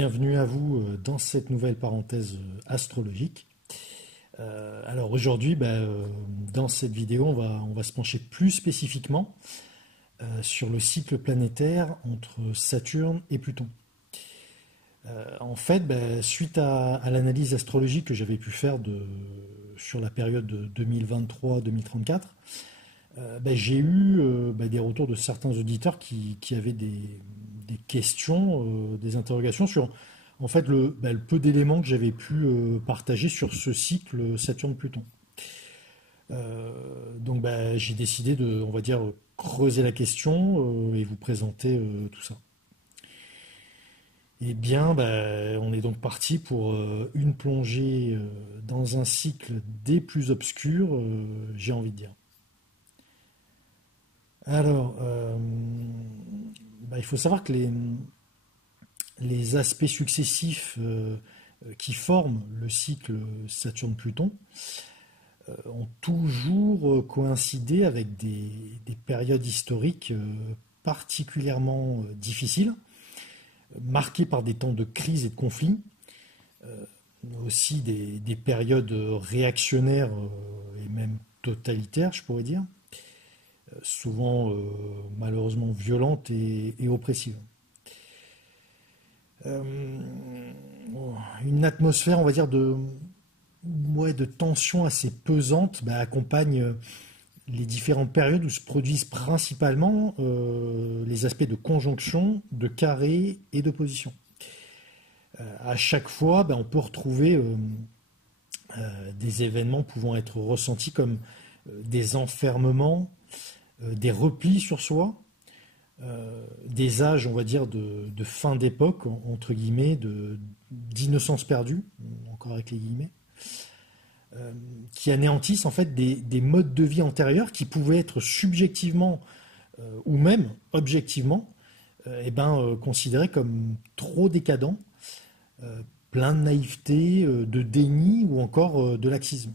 Bienvenue à vous dans cette nouvelle parenthèse astrologique. Alors aujourd'hui, dans cette vidéo, on va se pencher plus spécifiquement sur le cycle planétaire entre Saturne et Pluton. En fait, suite à l'analyse astrologique que j'avais pu faire sur la période de 2023-2034, j'ai eu des retours de certains auditeurs qui avaient des questions, des interrogations sur en fait le peu d'éléments que j'avais pu partager sur ce cycle Saturne-Pluton. Donc j'ai décidé de, on va dire, creuser la question et vous présenter tout ça. Eh bien, on est donc parti pour une plongée dans un cycle des plus obscurs, j'ai envie de dire. Alors, il faut savoir que les aspects successifs qui forment le cycle Saturne-Pluton ont toujours coïncidé avec des périodes historiques particulièrement difficiles, marquées par des temps de crise et de conflits, mais aussi des périodes réactionnaires et même totalitaires, je pourrais dire, souvent malheureusement violentes et oppressives. Une atmosphère, on va dire, de tension assez pesante accompagne les différentes périodes où se produisent principalement les aspects de conjonction, de carré et d'opposition. À chaque fois, on peut retrouver des événements pouvant être ressentis comme des enfermements, des replis sur soi, des âges, on va dire, de fin d'époque, entre guillemets, d'innocence perdue, encore avec les guillemets, qui anéantissent en fait des modes de vie antérieurs qui pouvaient être subjectivement ou même objectivement considérés comme trop décadents, pleins de naïveté, de déni ou encore de laxisme.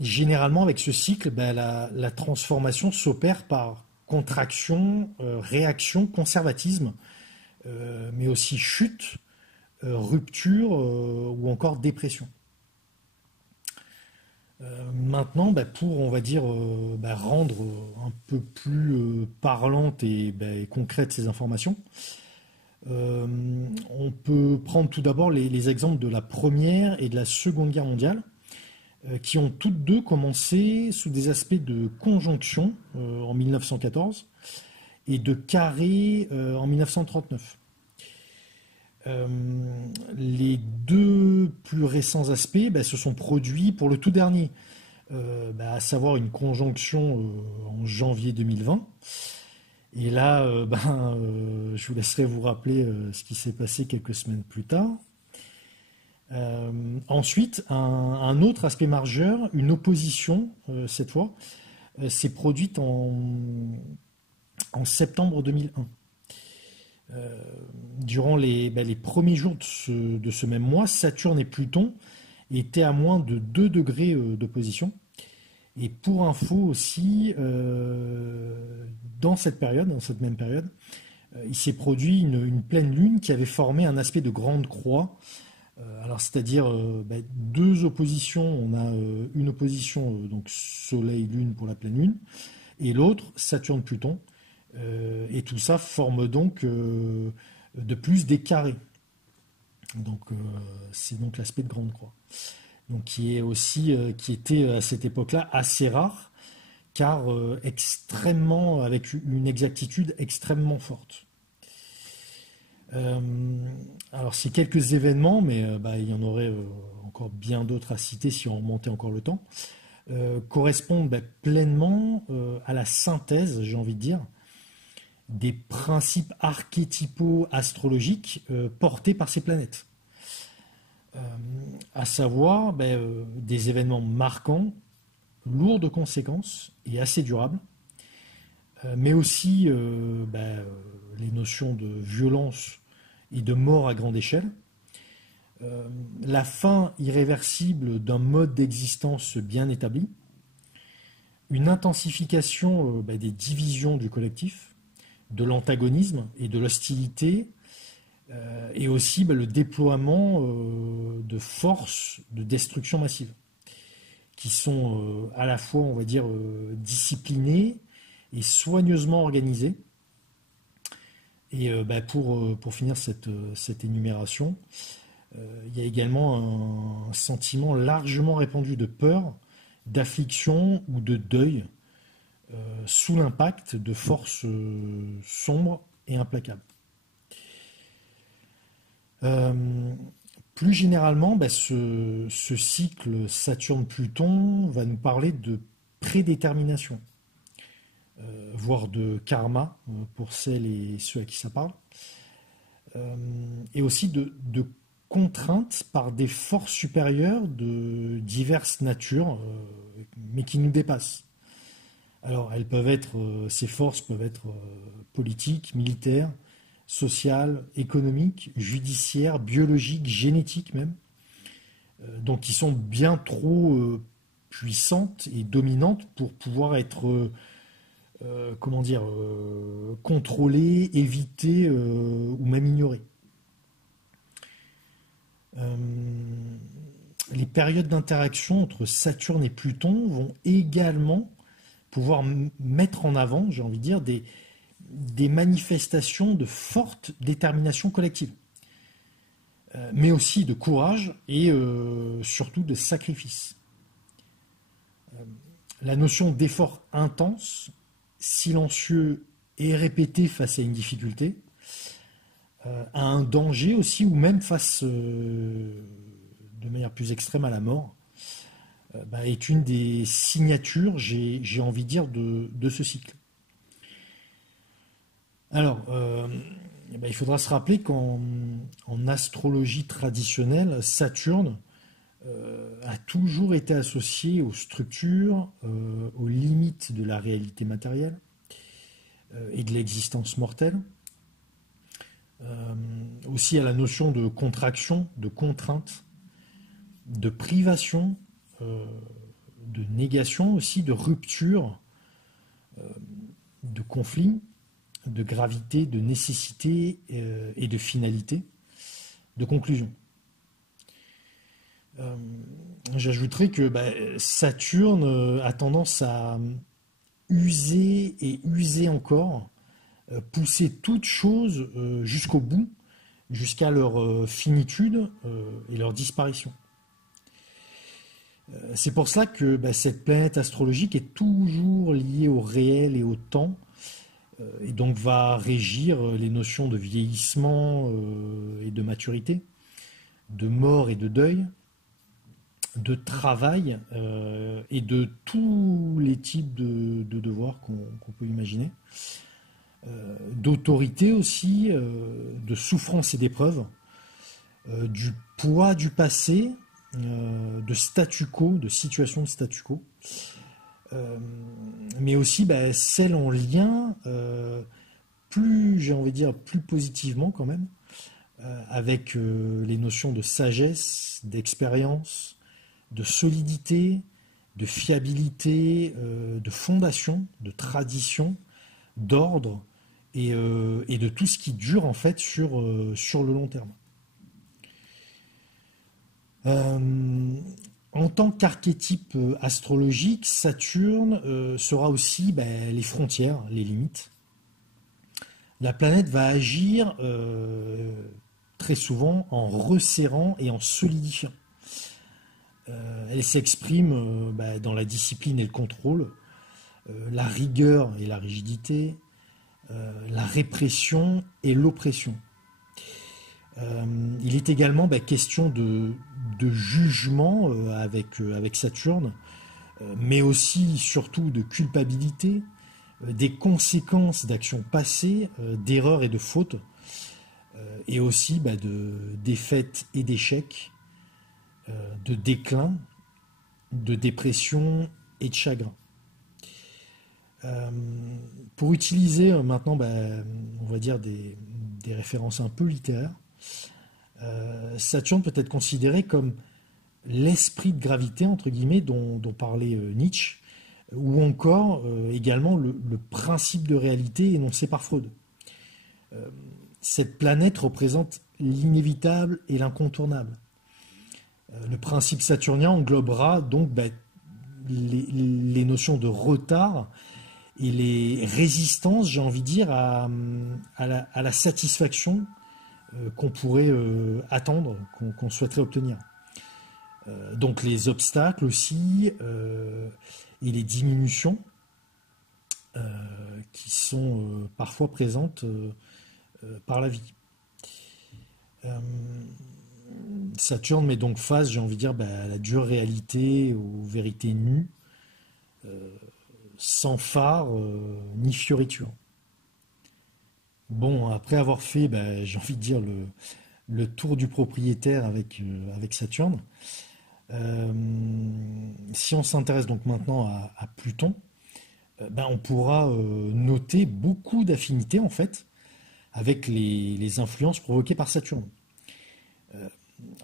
Généralement, avec ce cycle, la transformation s'opère par contraction, réaction, conservatisme, mais aussi chute, rupture ou encore dépression. Maintenant, pour, on va dire, rendre un peu plus parlante et concrète ces informations, on peut prendre tout d'abord les exemples de la Première et de la Seconde Guerre mondiale, qui ont toutes deux commencé sous des aspects de conjonction en 1914 et de carré en 1939. Les deux plus récents aspects se sont produits pour le tout dernier, à savoir une conjonction en janvier 2020. Et là, je vous laisserai vous rappeler ce qui s'est passé quelques semaines plus tard. Ensuite, un autre aspect majeur, une opposition, cette fois, s'est produite en septembre 2001. Durant les premiers jours de ce même mois, Saturne et Pluton étaient à moins de 2 degrés d'opposition. Et pour info aussi, dans cette même période, il s'est produit une pleine lune qui avait formé un aspect de grande croix. Alors c'est-à-dire deux oppositions. On a une opposition donc Soleil-Lune pour la pleine lune, et l'autre Saturne-Pluton. Et tout ça forme donc de plus des carrés. Donc c'est donc l'aspect de grande croix. Donc qui était à cette époque-là assez rare, car extrêmement, avec une exactitude extrêmement forte. Alors c'est quelques événements, mais il y en aurait encore bien d'autres à citer si on remontait encore le temps, correspondent pleinement à la synthèse, j'ai envie de dire, des principes archétypaux astrologiques portés par ces planètes. À savoir des événements marquants, lourds de conséquences et assez durables, mais aussi les notions de violence et de mort à grande échelle, la fin irréversible d'un mode d'existence bien établi, une intensification des divisions du collectif, de l'antagonisme et de l'hostilité, et aussi le déploiement de forces de destruction massive, qui sont à la fois, on va dire, disciplinées et soigneusement organisées. Et pour finir cette énumération, il y a également un sentiment largement répandu de peur, d'affliction ou de deuil sous l'impact de forces sombres et implacables. Plus généralement, ce cycle Saturne-Pluton va nous parler de prédétermination, voire de karma pour celles et ceux à qui ça parle, et aussi de contraintes par des forces supérieures de diverses natures, mais qui nous dépassent. Alors, ces forces peuvent être politiques, militaires, sociales, économiques, judiciaires, biologiques, génétiques même, donc qui sont bien trop puissantes et dominantes pour pouvoir être contrôlées, évitées ou même ignorées. Les périodes d'interaction entre Saturne et Pluton vont également pouvoir mettre en avant, j'ai envie de dire, des manifestations de forte détermination collective, mais aussi de courage et surtout de sacrifice. La notion d'effort intense, silencieux et répété face à une difficulté, à un danger aussi, ou même face de manière plus extrême à la mort, est une des signatures, j'ai envie de dire, de ce cycle. Alors, il faudra se rappeler qu'en astrologie traditionnelle, Saturne a toujours été associé aux structures, aux limites de la réalité matérielle et de l'existence mortelle, aussi à la notion de contraction, de contrainte, de privation, de négation aussi, de rupture, de conflit, de gravité, de nécessité et de finalité, de conclusion. J'ajouterais que Saturne a tendance à user et user encore, pousser toute chose jusqu'au bout, jusqu'à leur finitude et leur disparition. C'est pour ça que cette planète astrologique est toujours liée au réel et au temps, et donc va régir les notions de vieillissement et de maturité, de mort et de deuil, de travail et de tous les types de devoirs qu'on peut imaginer, d'autorité aussi, de souffrance et d'épreuve, du poids du passé, de statu quo, de situation de statu quo, mais aussi celle en lien, j'ai envie de dire, plus positivement quand même, avec les notions de sagesse, d'expérience, de solidité, de fiabilité, de fondation, de tradition, d'ordre et de tout ce qui dure en fait sur le long terme. En tant qu'archétype astrologique, Saturne sera aussi les frontières, les limites. La planète va agir très souvent en resserrant et en solidifiant. Elle s'exprime dans la discipline et le contrôle, la rigueur et la rigidité, la répression et l'oppression. Il est également question de jugement avec Saturne, mais aussi surtout de culpabilité, des conséquences d'actions passées, d'erreurs et de fautes, et aussi de défaites et d'échecs, de déclin, de dépression et de chagrin. Pour utiliser maintenant, on va dire des références un peu littéraires, Saturne peut être considéré comme l'esprit de gravité, entre guillemets, dont parlait Nietzsche, ou encore également le principe de réalité énoncé par Freud. cette planète représente l'inévitable et l'incontournable. Le principe saturnien englobera donc les notions de retard et les résistances, j'ai envie de dire, à la satisfaction qu'on pourrait attendre, qu'on souhaiterait obtenir. Donc les obstacles aussi et les diminutions qui sont parfois présentes par la vie. Saturne met donc face, j'ai envie de dire, à la dure réalité, aux vérités nues, sans phare ni fioriture. Bon, après avoir fait, j'ai envie de dire, le tour du propriétaire avec Saturne, si on s'intéresse donc maintenant à Pluton, on pourra noter beaucoup d'affinités en fait avec les influences provoquées par Saturne.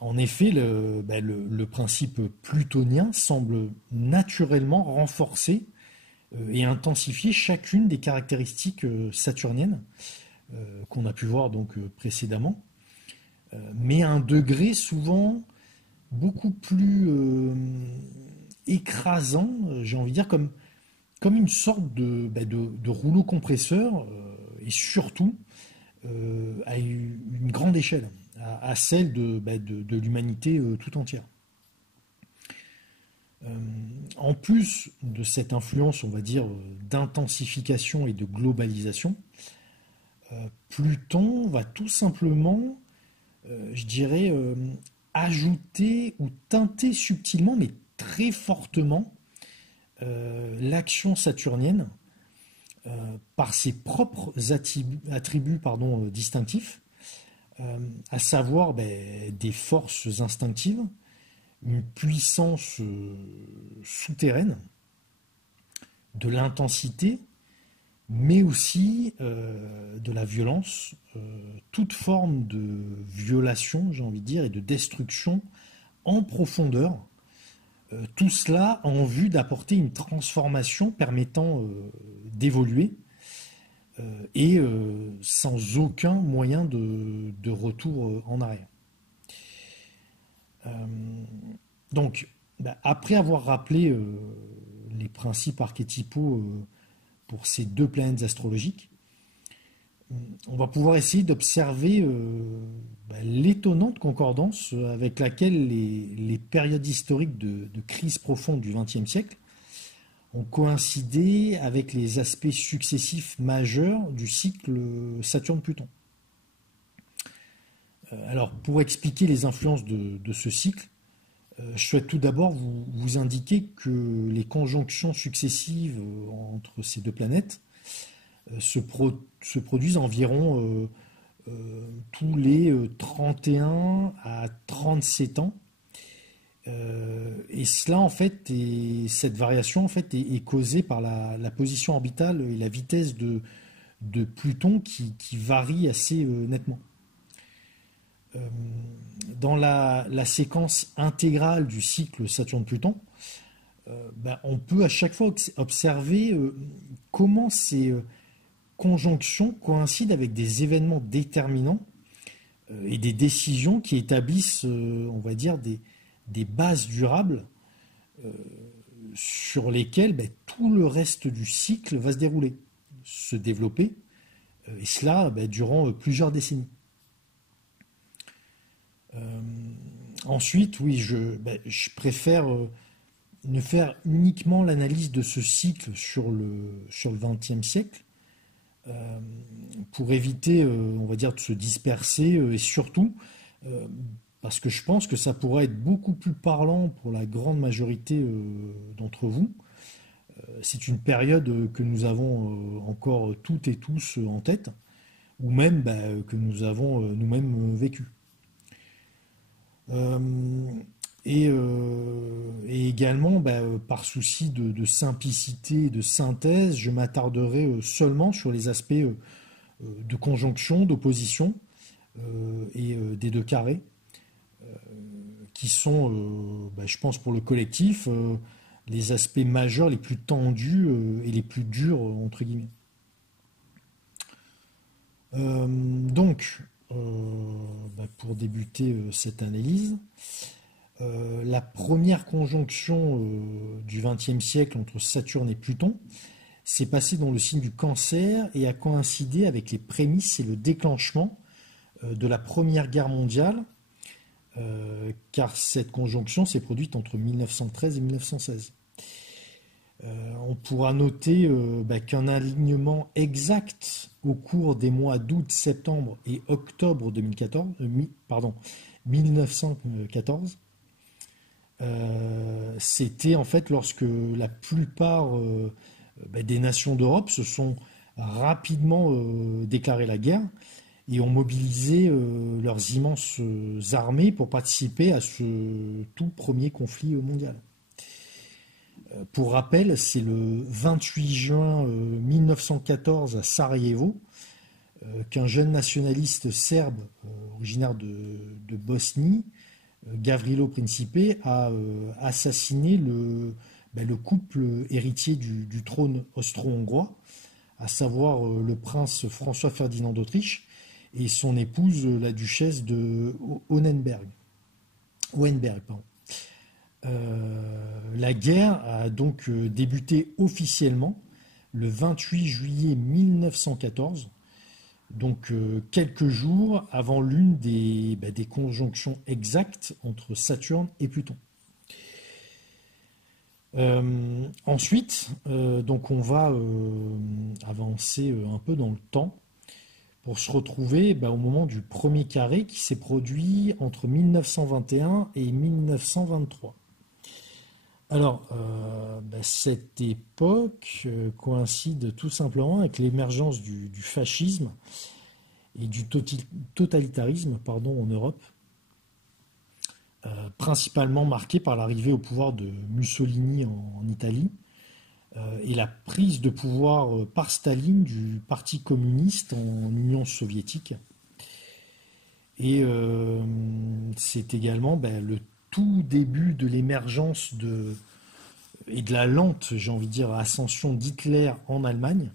En effet, le principe plutonien semble naturellement renforcer et intensifier chacune des caractéristiques saturniennes qu'on a pu voir donc précédemment, mais à un degré souvent beaucoup plus écrasant, j'ai envie de dire, comme une sorte de rouleau compresseur, et surtout à une grande échelle, à celle de l'humanité tout entière. En plus de cette influence, on va dire, d'intensification et de globalisation, Pluton va tout simplement, je dirais, ajouter ou teinter subtilement, mais très fortement, l'action saturnienne par ses propres attributs distinctifs, à savoir des forces instinctives, une puissance souterraine, de l'intensité, mais aussi de la violence, toute forme de violation, j'ai envie de dire, et de destruction en profondeur. Tout cela en vue d'apporter une transformation permettant d'évoluer et sans aucun moyen de retour en arrière. Donc, après avoir rappelé les principes archétypaux pour ces deux planètes astrologiques, on va pouvoir essayer d'observer l'étonnante concordance avec laquelle les périodes historiques de crise profonde du XXe siècle ont coïncidé avec les aspects successifs majeurs du cycle Saturne-Pluton. Alors, pour expliquer les influences de ce cycle, je souhaite tout d'abord vous indiquer que les conjonctions successives entre ces deux planètes se produisent environ tous les 31 à 37 ans. Et cela, en fait, cette variation en fait, est causée par la position orbitale et la vitesse de Pluton qui varie assez nettement. Dans la séquence intégrale du cycle Saturne-Pluton, on peut à chaque fois observer comment ces conjonctions coïncident avec des événements déterminants et des décisions qui établissent, on va dire, des bases durables sur lesquelles tout le reste du cycle va se dérouler, se développer, et cela durant plusieurs décennies. Ensuite, oui, je préfère ne faire uniquement l'analyse de ce cycle sur le XXe siècle pour éviter, on va dire, de se disperser et surtout parce que je pense que ça pourrait être beaucoup plus parlant pour la grande majorité d'entre vous. C'est une période que nous avons encore toutes et tous en tête, ou même que nous avons nous-mêmes vécu. Et également, par souci de simplicité et de synthèse, je m'attarderai seulement sur les aspects de conjonction, d'opposition et des deux carrés, qui sont, je pense pour le collectif, les aspects majeurs les plus tendus et les plus durs, entre guillemets. Donc, pour débuter cette analyse, la première conjonction du XXe siècle entre Saturne et Pluton s'est passée dans le signe du Cancer et a coïncidé avec les prémices et le déclenchement de la Première Guerre mondiale, car cette conjonction s'est produite entre 1913 et 1916. On pourra noter qu'un alignement exact au cours des mois d'août, septembre et octobre 1914, c'était en fait lorsque la plupart des nations d'Europe se sont rapidement déclaré la guerre et ont mobilisé leurs immenses armées pour participer à ce tout premier conflit mondial. Pour rappel, c'est le 28 juin 1914 à Sarajevo qu'un jeune nationaliste serbe originaire de Bosnie, Gavrilo Principe, a assassiné le couple héritier du trône austro-hongrois, à savoir le prince François-Ferdinand d'Autriche et son épouse, la duchesse de Hohenberg. La guerre a donc débuté officiellement le 28 juillet 1914, donc quelques jours avant l'une des conjonctions exactes entre Saturne et Pluton. Ensuite, donc on va avancer un peu dans le temps pour se retrouver au moment du premier carré qui s'est produit entre 1921 et 1923. Alors, cette époque coïncide tout simplement avec l'émergence du fascisme et du totalitarisme en Europe, principalement marqué par l'arrivée au pouvoir de Mussolini en Italie et la prise de pouvoir par Staline du Parti communiste en Union soviétique. Et c'est également le tout début de l'émergence et de la lente, j'ai envie de dire, ascension d'Hitler en Allemagne,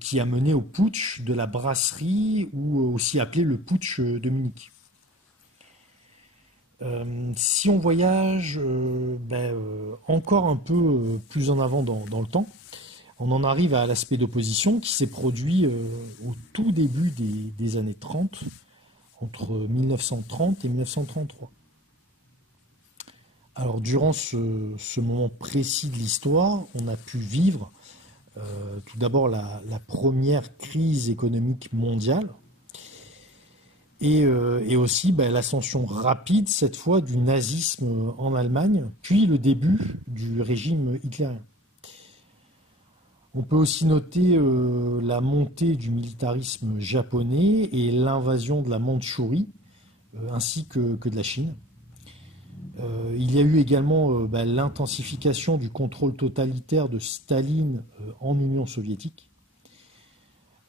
qui a mené au putsch de la brasserie, ou aussi appelé le putsch de Munich. Si on voyage encore un peu plus en avant dans le temps, on en arrive à l'aspect d'opposition qui s'est produit au tout début des années 30, entre 1930 et 1933. Alors, durant ce moment précis de l'histoire, on a pu vivre tout d'abord la première crise économique mondiale et aussi l'ascension rapide, cette fois, du nazisme en Allemagne, puis le début du régime hitlérien. On peut aussi noter la montée du militarisme japonais et l'invasion de la Mandchourie, ainsi que de la Chine. Il y a eu également l'intensification du contrôle totalitaire de Staline en Union soviétique.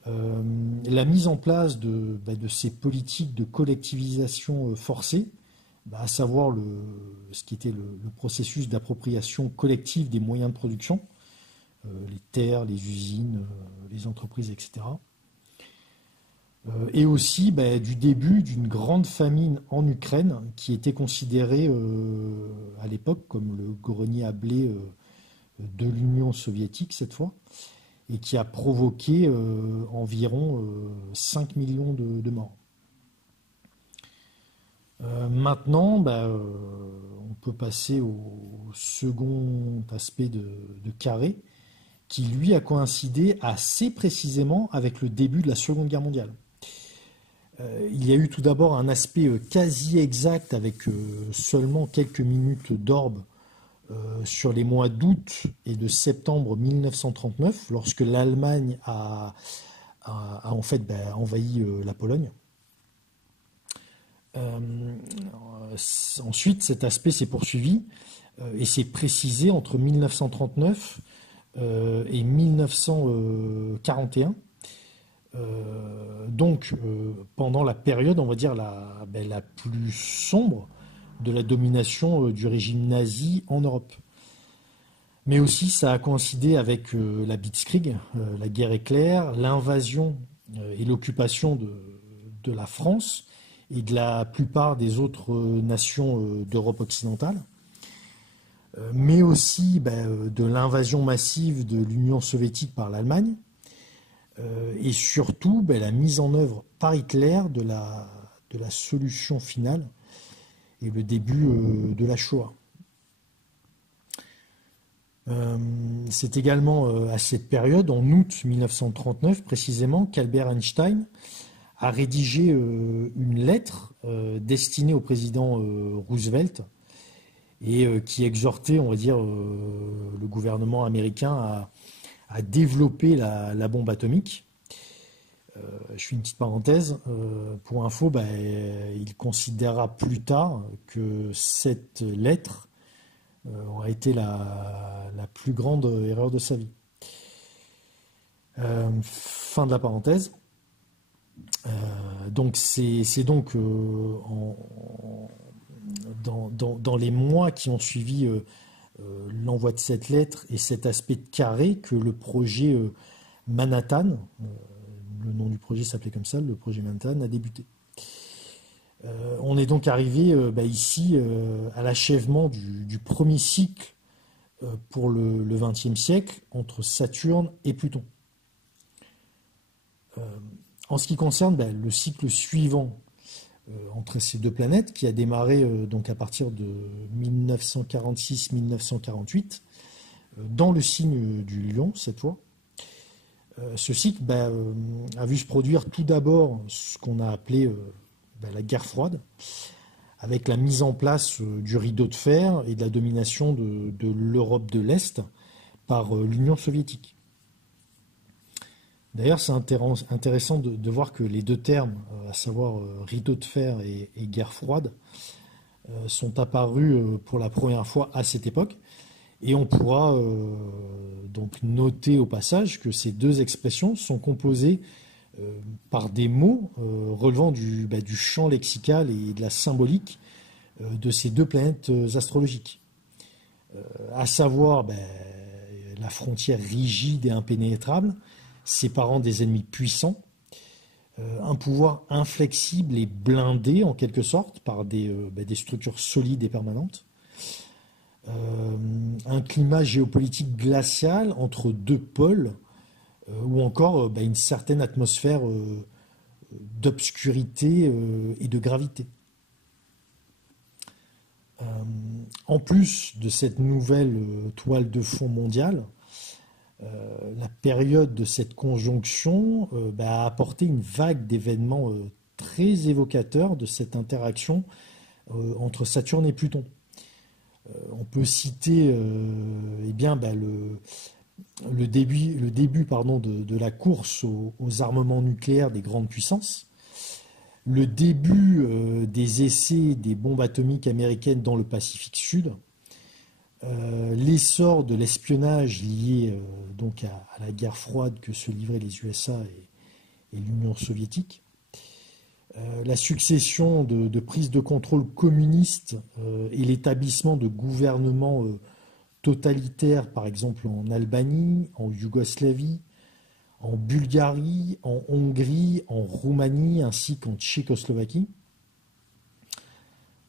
La mise en place de ces politiques de collectivisation forcée, à savoir ce qui était le processus d'appropriation collective des moyens de production, les terres, les usines, les entreprises, etc. Et aussi du début d'une grande famine en Ukraine qui était considérée à l'époque comme le grenier à blé de l'Union soviétique cette fois, et qui a provoqué environ 5 millions de morts. Maintenant, on peut passer au second aspect de carré, qui lui a coïncidé assez précisément avec le début de la Seconde Guerre mondiale. Il y a eu tout d'abord un aspect quasi exact avec seulement quelques minutes d'orbe sur les mois d'août et de septembre 1939, lorsque l'Allemagne a en fait envahi la Pologne. Ensuite, cet aspect s'est poursuivi et s'est précisé entre 1939 et 1941. Donc, pendant la période, on va dire, la plus sombre de la domination du régime nazi en Europe. Mais aussi, ça a coïncidé avec la Blitzkrieg, la guerre éclair, l'invasion et l'occupation de la France et de la plupart des autres nations d'Europe occidentale, mais aussi de l'invasion massive de l'Union soviétique par l'Allemagne, et surtout la mise en œuvre par Hitler de la solution finale et le début de la Shoah. C'est également à cette période, en août 1939 précisément, qu'Albert Einstein a rédigé une lettre destinée au président Roosevelt et qui exhortait, on va dire, le gouvernement américain à développer la bombe atomique. Je fais une petite parenthèse. Pour info, il considérera plus tard que cette lettre aura été la plus grande erreur de sa vie. Fin de la parenthèse. Donc c'est donc dans les mois qui ont suivi l'envoi de cette lettre et cet aspect de carré que le projet Manhattan, le nom du projet s'appelait comme ça, le projet Manhattan, a débuté. On est donc arrivé ici à l'achèvement du premier cycle pour le XXe siècle entre Saturne et Pluton. En ce qui concerne le cycle suivant entre ces deux planètes, qui a démarré donc à partir de 1946-1948, dans le signe du Lion cette fois, ce cycle a vu se produire tout d'abord ce qu'on a appelé la guerre froide, avec la mise en place du rideau de fer et de la domination de l'Europe de l'Est par l'Union soviétique. D'ailleurs, c'est intéressant de voir que les deux termes, à savoir rideau de fer et guerre froide, sont apparus pour la première fois à cette époque. Et on pourra donc noter au passage que ces deux expressions sont composées par des mots relevant du champ lexical et de la symbolique de ces deux planètes astrologiques. À savoir la frontière rigide et impénétrable, séparant des ennemis puissants, un pouvoir inflexible et blindé en quelque sorte par des structures solides et permanentes, un climat géopolitique glacial entre deux pôles, ou encore une certaine atmosphère d'obscurité et de gravité. En plus de cette nouvelle toile de fond mondiale, la période de cette conjonction a apporté une vague d'événements très évocateurs de cette interaction entre Saturne et Pluton. On peut citer le début de la course aux armements nucléaires des grandes puissances, le début des essais des bombes atomiques américaines dans le Pacifique Sud, l'essor de l'espionnage lié donc à la guerre froide que se livraient les USA et l'Union soviétique, la succession de prises de contrôle communistes et l'établissement de gouvernements totalitaires, par exemple en Albanie, en Yougoslavie, en Bulgarie, en Hongrie, en Roumanie ainsi qu'en Tchécoslovaquie.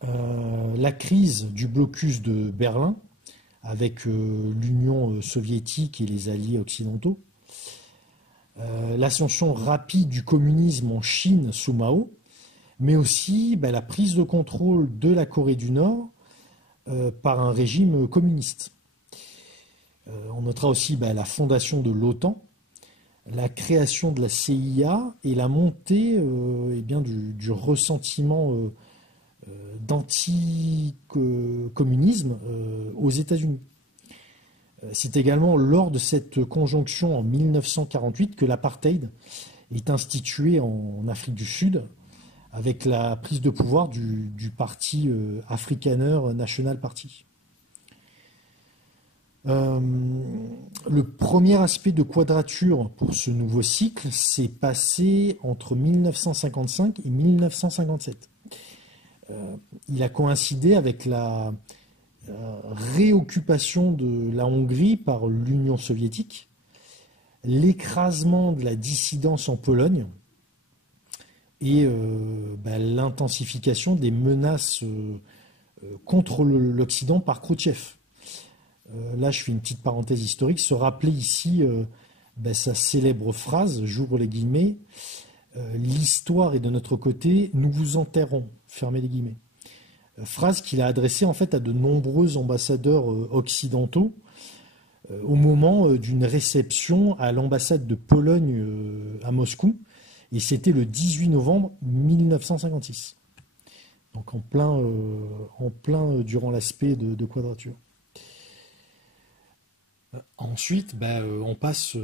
La crise du blocus de Berlin avec l'Union soviétique et les alliés occidentaux, l'ascension rapide du communisme en Chine sous Mao, mais aussi la prise de contrôle de la Corée du Nord par un régime communiste. On notera aussi la fondation de l'OTAN, la création de la CIA et la montée du ressentiment d'anticommunisme aux États-Unis. C'est également lors de cette conjonction en 1948 que l'apartheid est institué en Afrique du Sud avec la prise de pouvoir du parti Afrikaner National Party. Le premier aspect de quadrature pour ce nouveau cycle s'est passé entre 1955 et 1957. Il a coïncidé avec la réoccupation de la Hongrie par l'Union soviétique, l'écrasement de la dissidence en Pologne et l'intensification des menaces contre l'Occident par Khrouchtchev. Là, je fais une petite parenthèse historique, se rappeler ici sa célèbre phrase, j'ouvre les guillemets, l'histoire est de notre côté, nous vous enterrons, fermez les guillemets. Phrase qu'il a adressée en fait à de nombreux ambassadeurs occidentaux au moment d'une réception à l'ambassade de Pologne à Moscou, et c'était le 18 novembre 1956. Donc en plein durant l'aspect de Quadrature. Ensuite, on passe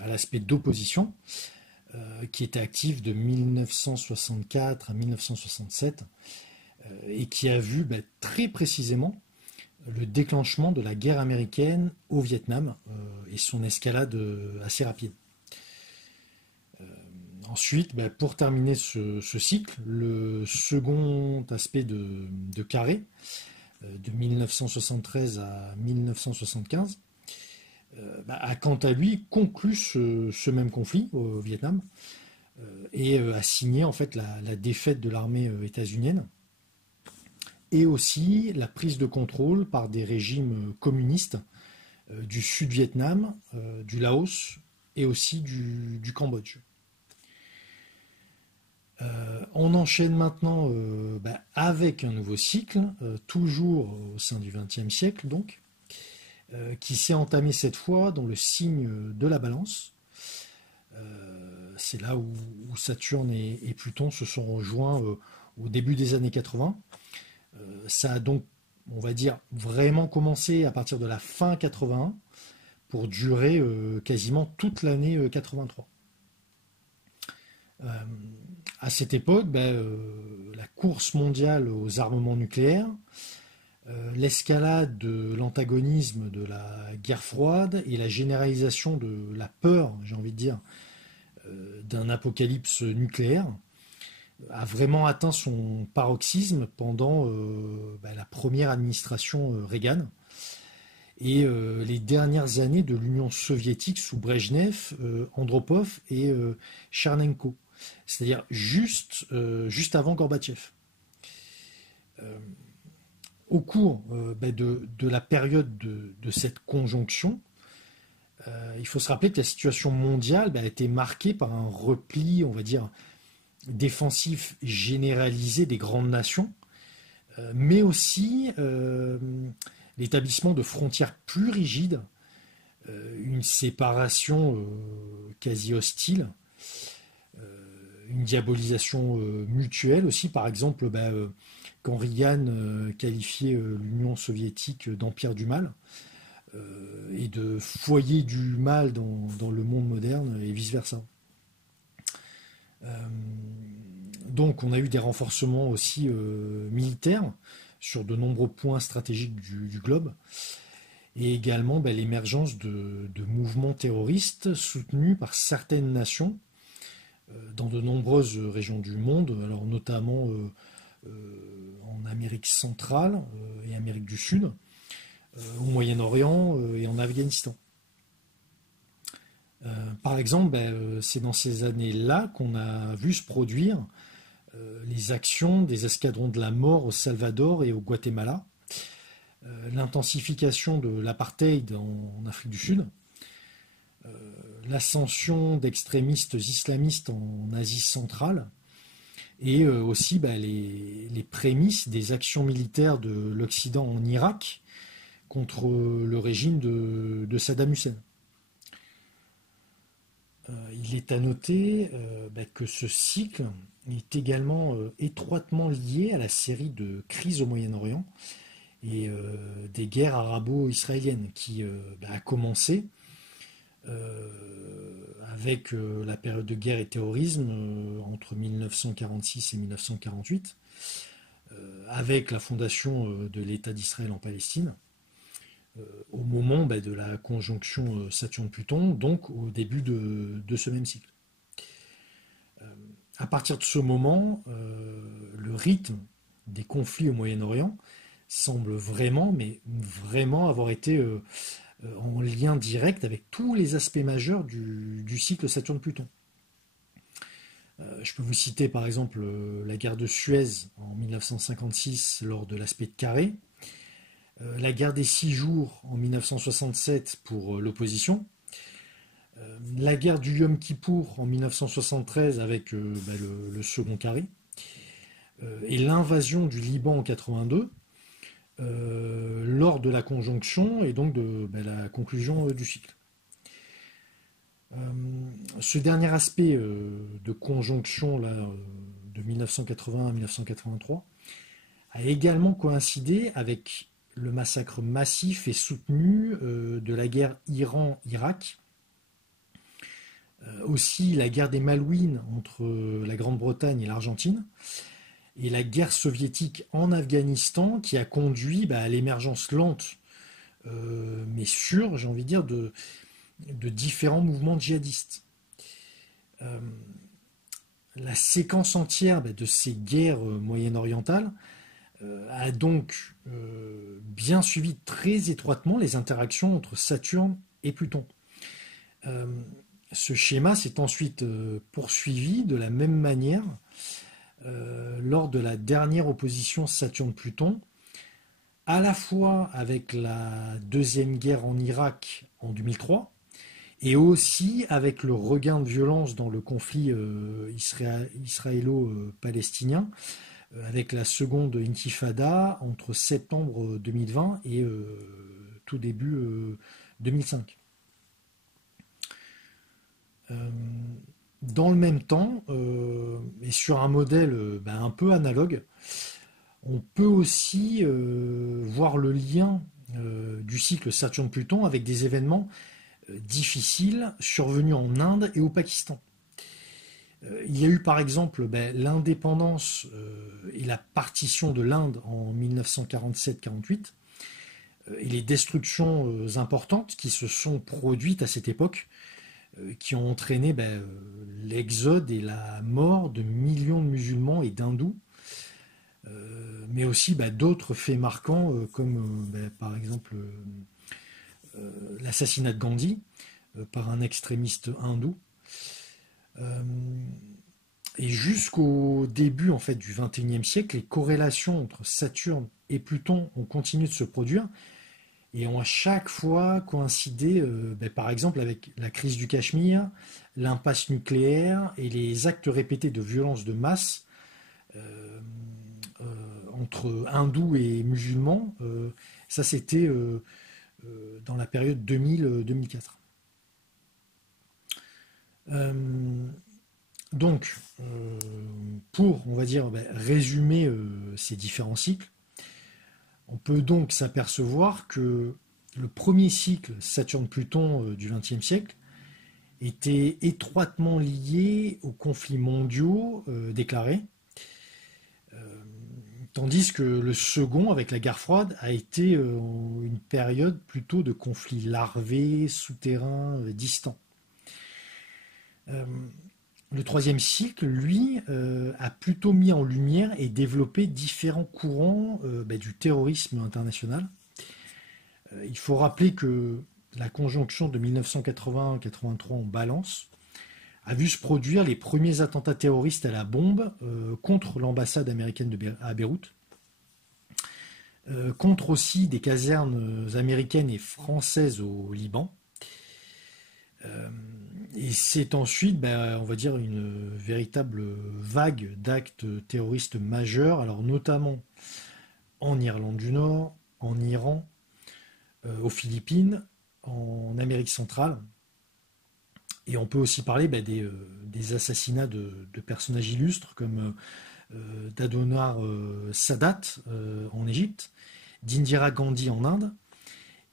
à l'aspect d'opposition, qui était actif de 1964 à 1967, et qui a vu très précisément le déclenchement de la guerre américaine au Vietnam et son escalade assez rapide. Ensuite, pour terminer ce cycle, le second aspect de Carré, de 1973 à 1975, a quant à lui conclu ce même conflit au Vietnam et a signé en fait la défaite de l'armée états-unienne et aussi la prise de contrôle par des régimes communistes du Sud-Vietnam, du Laos et aussi du Cambodge. On enchaîne maintenant avec un nouveau cycle, toujours au sein du XXe siècle donc, qui s'est entamé cette fois dans le signe de la Balance. C'est là où Saturne et Pluton se sont rejoints au début des années 80. Ça a donc, on va dire, vraiment commencé à partir de la fin 81 pour durer quasiment toute l'année 83. À cette époque, la course mondiale aux armements nucléaires, l'escalade de l'antagonisme de la guerre froide et la généralisation de la peur, j'ai envie de dire, d'un apocalypse nucléaire, a vraiment atteint son paroxysme pendant la première administration Reagan et les dernières années de l'Union soviétique sous Brejnev, Andropov et Chernenko, c'est-à-dire juste avant Gorbatchev. Au cours de la période de cette conjonction, il faut se rappeler que la situation mondiale a été marquée par un repli, on va dire, défensif généralisé des grandes nations, mais aussi l'établissement de frontières plus rigides, une séparation quasi hostile, une diabolisation mutuelle aussi, par exemple, quand Reagan qualifiait l'Union soviétique d'empire du mal et de foyer du mal dans le monde moderne et vice-versa. Donc on a eu des renforcements aussi militaires sur de nombreux points stratégiques du globe et également l'émergence de mouvements terroristes soutenus par certaines nations dans de nombreuses régions du monde, alors notamment en Amérique centrale et Amérique du Sud, au Moyen-Orient et en Afghanistan. Par exemple, c'est dans ces années-là qu'on a vu se produire les actions des escadrons de la mort au Salvador et au Guatemala, l'intensification de l'apartheid en Afrique du Sud, l'ascension d'extrémistes islamistes en Asie centrale, et aussi les prémices des actions militaires de l'Occident en Irak contre le régime de Saddam Hussein. Il est à noter que ce cycle est également étroitement lié à la série de crises au Moyen-Orient et des guerres arabo-israéliennes qui a commencé avec la période de guerre et terrorisme entre 1946 et 1948, avec la fondation de l'État d'Israël en Palestine, au moment de la conjonction Saturne-Pluton, donc au début de ce même cycle. À partir de ce moment, le rythme des conflits au Moyen-Orient semble vraiment avoir été en lien direct avec tous les aspects majeurs du cycle Saturne-Pluton. Je peux vous citer par exemple la guerre de Suez en 1956 lors de l'aspect de Carré, la guerre des 6 jours en 1967 pour l'opposition, la guerre du Yom Kippour en 1973 avec le second carré, et l'invasion du Liban en 82 lors de la conjonction et donc de la conclusion du cycle. Ce dernier aspect de conjonction là, de 1980 à 1983 a également coïncidé avec le massacre massif et soutenu de la guerre Iran-Irak, aussi la guerre des Malouines entre la Grande-Bretagne et l'Argentine, et la guerre soviétique en Afghanistan qui a conduit à l'émergence lente, mais sûre, j'ai envie de dire, de différents mouvements djihadistes. La séquence entière de ces guerres moyen-orientales a donc bien suivi très étroitement les interactions entre Saturne et Pluton. Ce schéma s'est ensuite poursuivi de la même manière lors de la dernière opposition Saturne-Pluton, à la fois avec la deuxième guerre en Irak en 2003, et aussi avec le regain de violence dans le conflit israélo-palestinien, avec la seconde intifada entre septembre 2020 et tout début 2005. Dans le même temps, et sur un modèle un peu analogue, on peut aussi voir le lien du cycle Saturne-Pluton avec des événements difficiles survenus en Inde et au Pakistan. Il y a eu par exemple l'indépendance et la partition de l'Inde en 1947-48 et les destructions importantes qui se sont produites à cette époque, qui ont entraîné l'exode et la mort de millions de musulmans et d'hindous, mais aussi d'autres faits marquants comme par exemple l'assassinat de Gandhi par un extrémiste hindou. Et jusqu'au début en fait, du XXIe siècle, les corrélations entre Saturne et Pluton ont continué de se produire et ont à chaque fois coïncidé, par exemple, avec la crise du Cachemire, l'impasse nucléaire et les actes répétés de violence de masse entre hindous et musulmans. Ça, c'était dans la période 2000-2004. Donc, pour, on va dire, résumer ces différents cycles, on peut donc s'apercevoir que le premier cycle Saturne-Pluton du XXe siècle était étroitement lié aux conflits mondiaux déclarés, tandis que le second, avec la guerre froide, a été une période plutôt de conflits larvés, souterrains, distants. Le troisième cycle, lui, a plutôt mis en lumière et développé différents courants du terrorisme international. Il faut rappeler que la conjonction de 1980-83 en balance a vu se produire les premiers attentats terroristes à la bombe contre l'ambassade américaine à Beyrouth, contre aussi des casernes américaines et françaises au Liban. Et c'est ensuite, on va dire, une véritable vague d'actes terroristes majeurs, alors notamment en Irlande du Nord, en Iran, aux Philippines, en Amérique centrale. Et on peut aussi parler des assassinats de personnages illustres comme d'Adhonar Sadat en Égypte, d'Indira Gandhi en Inde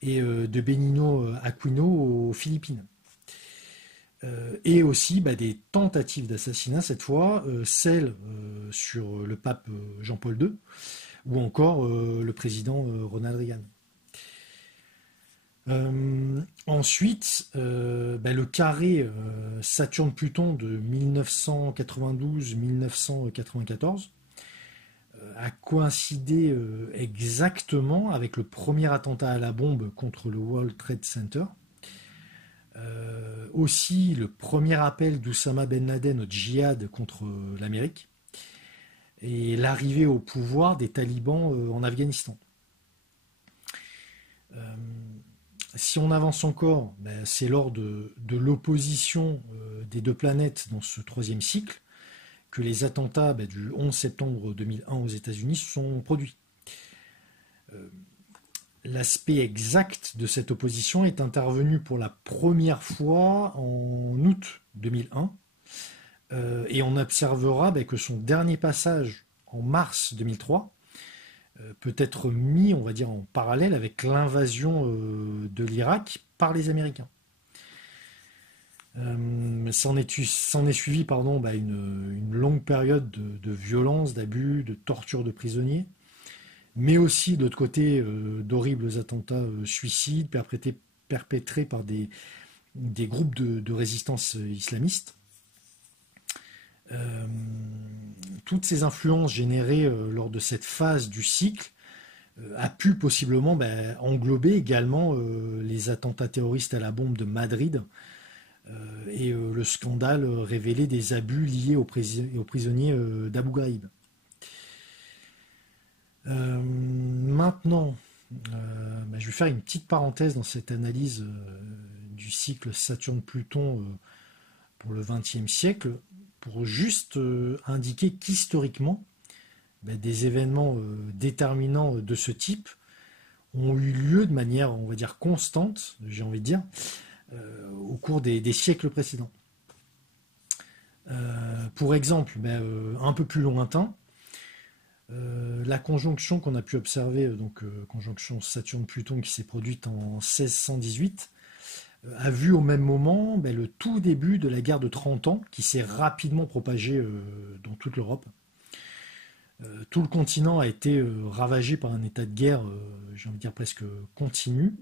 et de Benigno Aquino aux Philippines. Et aussi des tentatives d'assassinat, cette fois, celle sur le pape Jean-Paul II ou encore le président Ronald Reagan. Ensuite, le carré Saturne-Pluton de 1992-1994 a coïncidé exactement avec le premier attentat à la bombe contre le World Trade Center. Aussi le premier appel d'Oussama Ben Laden au djihad contre l'Amérique et l'arrivée au pouvoir des talibans en Afghanistan. Euh, Si on avance encore, ben, c'est lors de l'opposition des deux planètes dans ce troisième cycle que les attentats ben, du 11 septembre 2001 aux États-Unis sont produits. Euh, L'aspect exact de cette opposition est intervenu pour la première fois en août 2001 et on observera ben, que son dernier passage en mars 2003 peut être mis, on va dire, en parallèle avec l'invasion de l'Irak par les Américains. S'en est suivi pardon, bah, une longue période de violence, d'abus, de torture de prisonniers, mais aussi de l'autre côté d'horribles attentats suicides perpétrés par des groupes de résistance islamistes. Euh, Toutes ces influences générées lors de cette phase du cycle a pu possiblement englober également les attentats terroristes à la bombe de Madrid et le scandale révélé des abus liés aux prisonniers d'Abu Ghraib. Maintenant, je vais faire une petite parenthèse dans cette analyse du cycle Saturne-Pluton pour le XXe siècle, pour juste indiquer qu'historiquement, des événements déterminants de ce type ont eu lieu de manière, on va dire, constante, j'ai envie de dire, au cours des siècles précédents. Pour exemple, un peu plus lointain, la conjonction qu'on a pu observer, conjonction Saturne-Pluton qui s'est produite en 1618, a vu au même moment le tout début de la guerre de 30 ans qui s'est rapidement propagée dans toute l'Europe. Tout le continent a été ravagé par un état de guerre, j'ai envie de dire presque continu,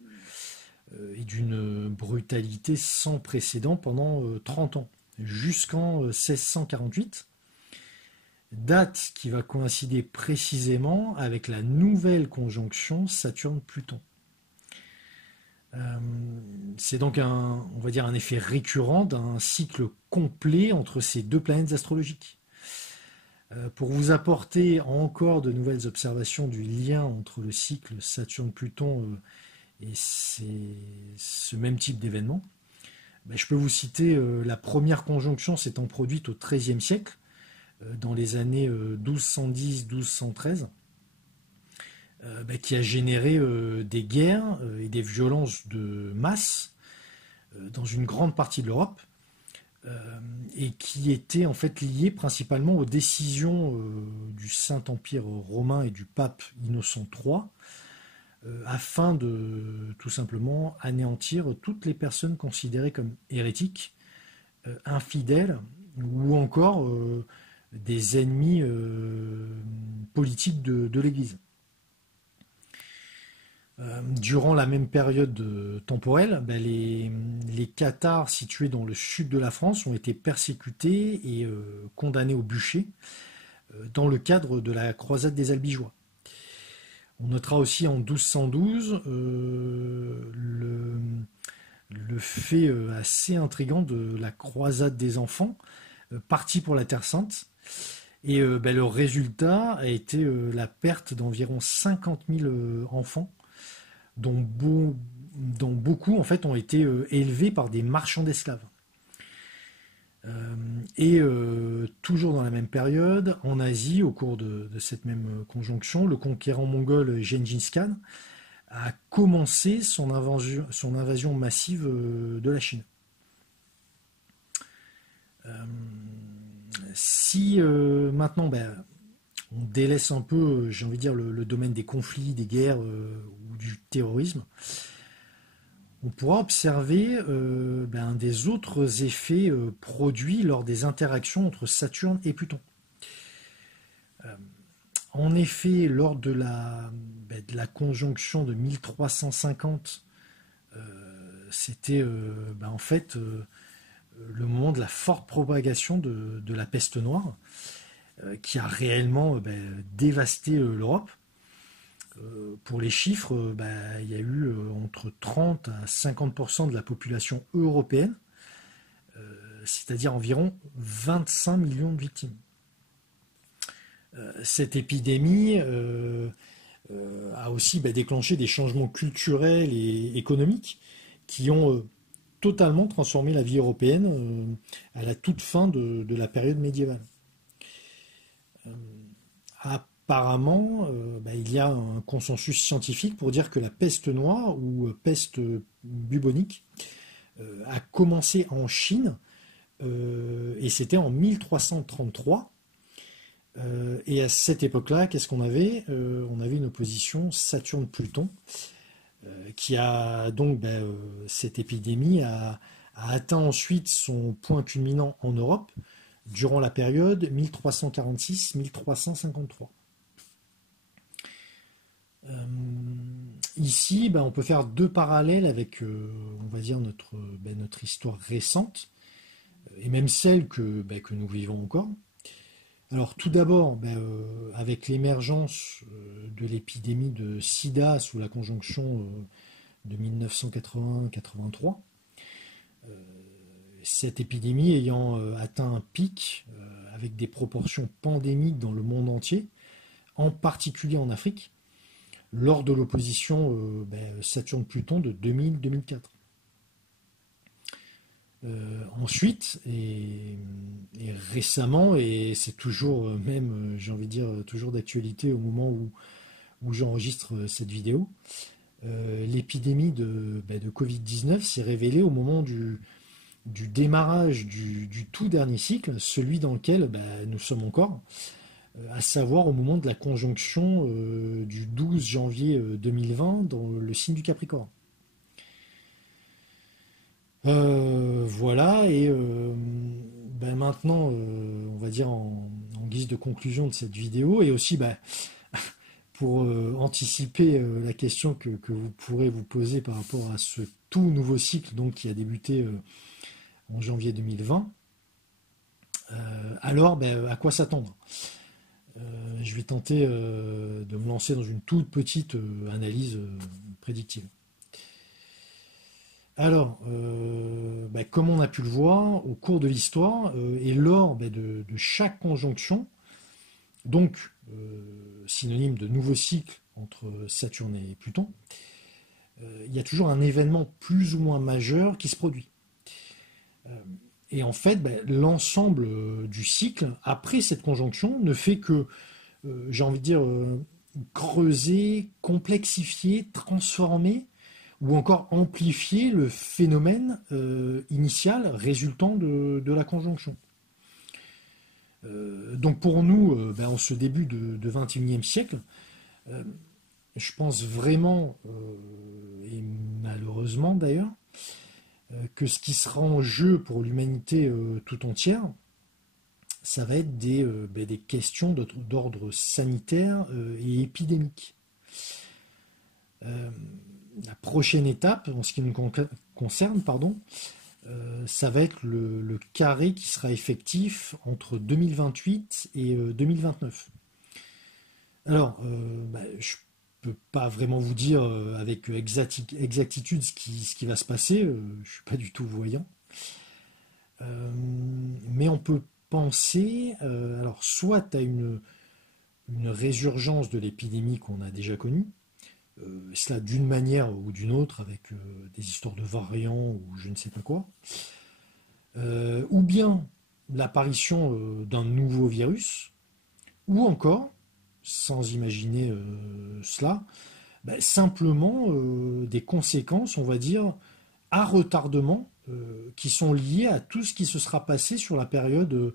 et d'une brutalité sans précédent pendant 30 ans, jusqu'en 1648, date qui va coïncider précisément avec la nouvelle conjonction Saturne-Pluton. C'est donc on va dire un effet récurrent d'un cycle complet entre ces deux planètes astrologiques. Pour vous apporter encore de nouvelles observations du lien entre le cycle Saturne-Pluton et ce même type d'événement, je peux vous citer la première conjonction s'étant produite au XIIIe siècle, dans les années 1210-1213, qui a généré des guerres et des violences de masse dans une grande partie de l'Europe, et qui était en fait liées principalement aux décisions du Saint-Empire romain et du pape Innocent III, afin de tout simplement anéantir toutes les personnes considérées comme hérétiques, infidèles ou encore des ennemis politiques de l'Église. Durant la même période temporelle, les Cathares situés dans le sud de la France ont été persécutés et condamnés au bûcher dans le cadre de la croisade des Albigeois. On notera aussi en 1212 le fait assez intrigant de la croisade des enfants partis pour la Terre Sainte. Et le résultat a été la perte d'environ 50 000 enfants, dont beaucoup en fait ont été élevés par des marchands d'esclaves. Toujours dans la même période, en Asie, au cours de cette même conjonction, le conquérant mongol Gengis Khan a commencé son invasion massive de la Chine. Si maintenant on délaisse un peu, j'ai envie de dire, le domaine des conflits, des guerres ou du terrorisme, on pourra observer un des autres effets produits lors des interactions entre Saturne et Pluton. En effet, lors de la conjonction de 1350, c'était en fait le moment de la forte propagation de la peste noire. qui a réellement dévasté l'Europe. Pour les chiffres, il y a eu entre 30 à 50% de la population européenne, c'est-à-dire environ 25 millions de victimes. Cette épidémie a aussi déclenché des changements culturels et économiques qui ont totalement transformé la vie européenne à la toute fin de la période médiévale. Apparemment, il y a un consensus scientifique pour dire que la peste noire ou peste bubonique a commencé en Chine et c'était en 1333. Et à cette époque-là, qu'est-ce qu'on avait? On avait une opposition Saturne-Pluton qui a donc cette épidémie a atteint ensuite son point culminant en Europe durant la période 1346-1353. Ici, on peut faire deux parallèles avec, on va dire, notre histoire récente, et même celle que nous vivons encore. Alors tout d'abord, avec l'émergence de l'épidémie de sida sous la conjonction de 1980-83, cette épidémie ayant atteint un pic avec des proportions pandémiques dans le monde entier, en particulier en Afrique, lors de l'opposition Saturne-Pluton de 2000-2004. Ensuite, et récemment, et c'est toujours même, j'ai envie de dire, toujours d'actualité au moment où j'enregistre cette vidéo, l'épidémie de Covid-19 s'est révélée au moment du démarrage du tout dernier cycle, celui dans lequel nous sommes encore, à savoir au moment de la conjonction du 12 janvier 2020 dans le signe du Capricorne. Voilà, et maintenant, on va dire en guise de conclusion de cette vidéo, et aussi pour anticiper la question que vous pourrez vous poser par rapport à ce tout nouveau cycle donc, qui a débuté en janvier 2020, alors à quoi s'attendre? Je vais tenter de me lancer dans une toute petite analyse prédictive. Alors, comme on a pu le voir au cours de l'histoire et lors de chaque conjonction, donc synonyme de nouveau cycle entre Saturne et Pluton, il y a toujours un événement plus ou moins majeur qui se produit. Et en fait, l'ensemble du cycle, après cette conjonction, ne fait que, j'ai envie de dire, creuser, complexifier, transformer ou encore amplifier le phénomène initial résultant de la conjonction. Donc pour nous, en ce début de 21e siècle, je pense vraiment, et malheureusement d'ailleurs, que ce qui sera en jeu pour l'humanité tout entière, ça va être des questions d'ordre sanitaire et épidémique. La prochaine étape, en ce qui nous concerne, ça va être le carré qui sera effectif entre 2028 et 2029. Alors, je ne peux pas vraiment vous dire avec exactitude ce qui va se passer, je ne suis pas du tout voyant. Mais on peut penser, alors soit à une résurgence de l'épidémie qu'on a déjà connue, cela d'une manière ou d'une autre avec des histoires de variants ou je ne sais pas quoi, ou bien l'apparition d'un nouveau virus, ou encore, sans imaginer cela, simplement des conséquences, on va dire, à retardement qui sont liées à tout ce qui se sera passé sur la période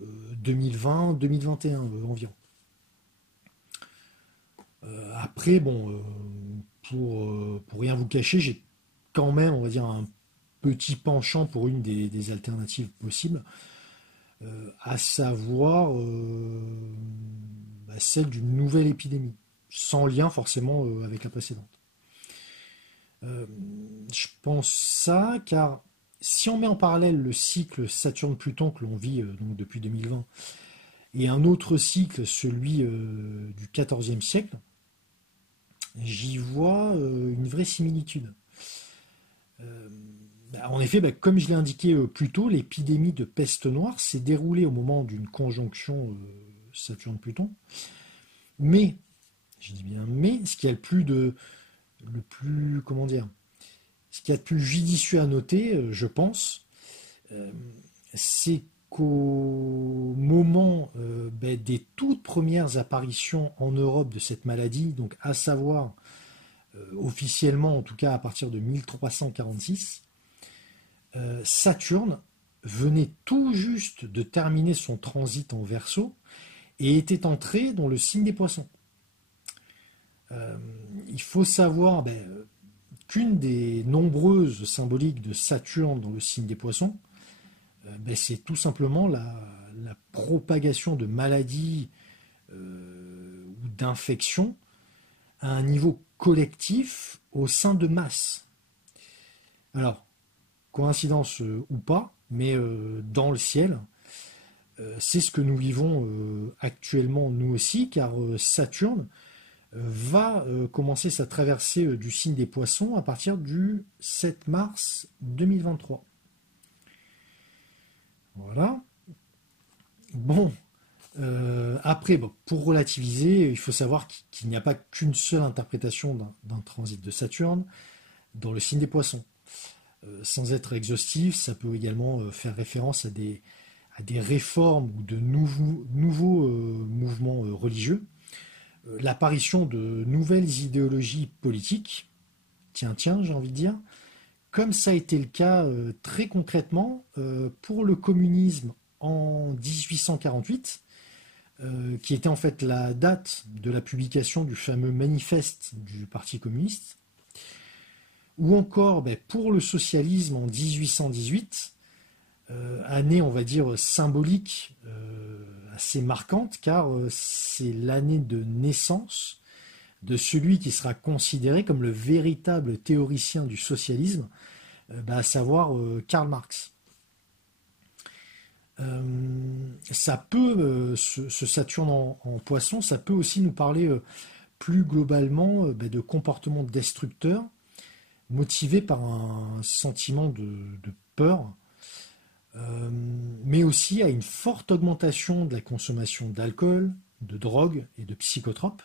2020-2021 environ. Après, pour rien vous cacher, j'ai quand même, on va dire, un petit penchant pour une des alternatives possibles, à savoir celle d'une nouvelle épidémie, sans lien forcément avec la précédente. Je pense ça, car si on met en parallèle le cycle Saturne-Pluton que l'on vit donc depuis 2020 et un autre cycle, celui du XIVe siècle, j'y vois une vraie similitude. En effet, comme je l'ai indiqué plus tôt, l'épidémie de peste noire s'est déroulée au moment d'une conjonction Saturne-Pluton. Mais, je dis bien mais, ce qui est le plus, comment dire, ce qu'il y a de plus judicieux à noter, je pense, euh, c'est qu'au moment des toutes premières apparitions en Europe de cette maladie, donc à savoir officiellement en tout cas à partir de 1346, Saturne venait tout juste de terminer son transit en Verseau et était entré dans le signe des Poissons. Euh, il faut savoir qu'une des nombreuses symboliques de Saturne dans le signe des Poissons, c'est tout simplement la propagation de maladies ou d'infections à un niveau collectif au sein de masses. Alors, coïncidence ou pas, mais dans le ciel, c'est ce que nous vivons actuellement nous aussi, car Saturne va commencer sa traversée du signe des Poissons à partir du 7 mars 2023. Voilà. Bon, après, pour relativiser, il faut savoir qu'il n'y a pas qu'une seule interprétation d'un transit de Saturne dans le signe des Poissons. Sans être exhaustif, ça peut également faire référence à des réformes ou de nouveaux mouvements religieux, l'apparition de nouvelles idéologies politiques, tiens, j'ai envie de dire, comme ça a été le cas très concrètement pour le communisme en 1848, qui était en fait la date de la publication du fameux manifeste du Parti communiste, ou encore pour le socialisme en 1818, année on va dire symbolique assez marquante, car c'est l'année de naissance de celui qui sera considéré comme le véritable théoricien du socialisme, à savoir Karl Marx. Ça peut, ce Saturne en Poisson, ça peut aussi nous parler plus globalement de comportements destructeurs motivés par un sentiment de peur, mais aussi à une forte augmentation de la consommation d'alcool, de drogue et de psychotropes,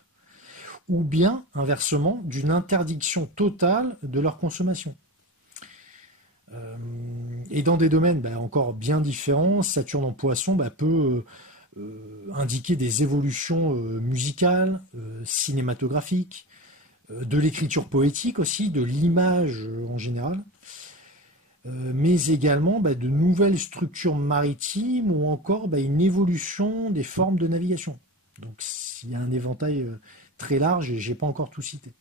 ou bien, inversement, d'une interdiction totale de leur consommation. Et dans des domaines encore bien différents, Saturne en Poisson peut indiquer des évolutions musicales, cinématographiques, de l'écriture poétique aussi, de l'image en général, mais également de nouvelles structures maritimes ou encore une évolution des formes de navigation. Donc il y a un éventail très large et je n'ai pas encore tout cité.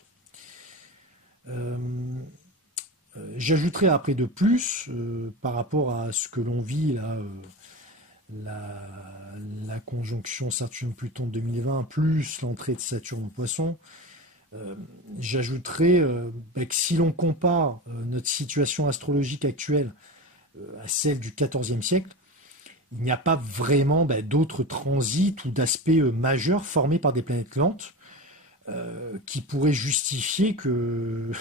J'ajouterai après de plus, par rapport à ce que l'on vit là, la conjonction Saturne-Pluton 2020, plus l'entrée de Saturne en Poisson, j'ajouterai que si l'on compare notre situation astrologique actuelle à celle du XIVe siècle, il n'y a pas vraiment d'autres transits ou d'aspects majeurs formés par des planètes lentes qui pourraient justifier que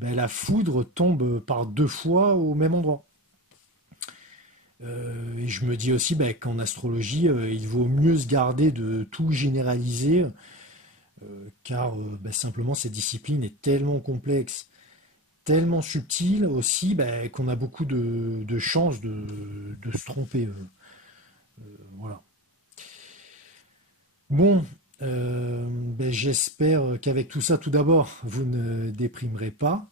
la foudre tombe par deux fois au même endroit. Et je me dis aussi qu'en astrologie, il vaut mieux se garder de tout généraliser, car simplement cette discipline est tellement complexe, tellement subtile aussi, qu'on a beaucoup de chances de se tromper. Voilà. Bon, j'espère qu'avec tout ça, tout d'abord, vous ne déprimerez pas.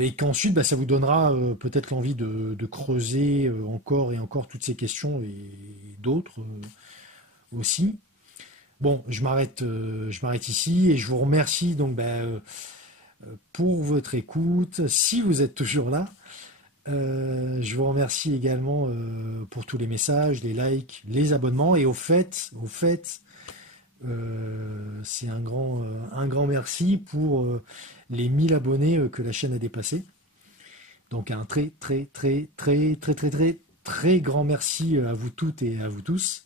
Et qu'ensuite, ça vous donnera peut-être l'envie de creuser encore et encore toutes ces questions et d'autres aussi. Bon, je m'arrête ici et je vous remercie donc pour votre écoute. Si vous êtes toujours là, je vous remercie également pour tous les messages, les likes, les abonnements et au fait, c'est un grand merci pour les 1000 abonnés que la chaîne a dépassé. Donc un très très très très très très très très grand merci à vous toutes et à vous tous.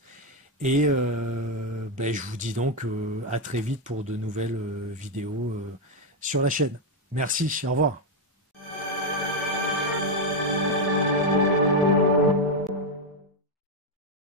Et ben, je vous dis donc à très vite pour de nouvelles vidéos sur la chaîne. Merci, au revoir.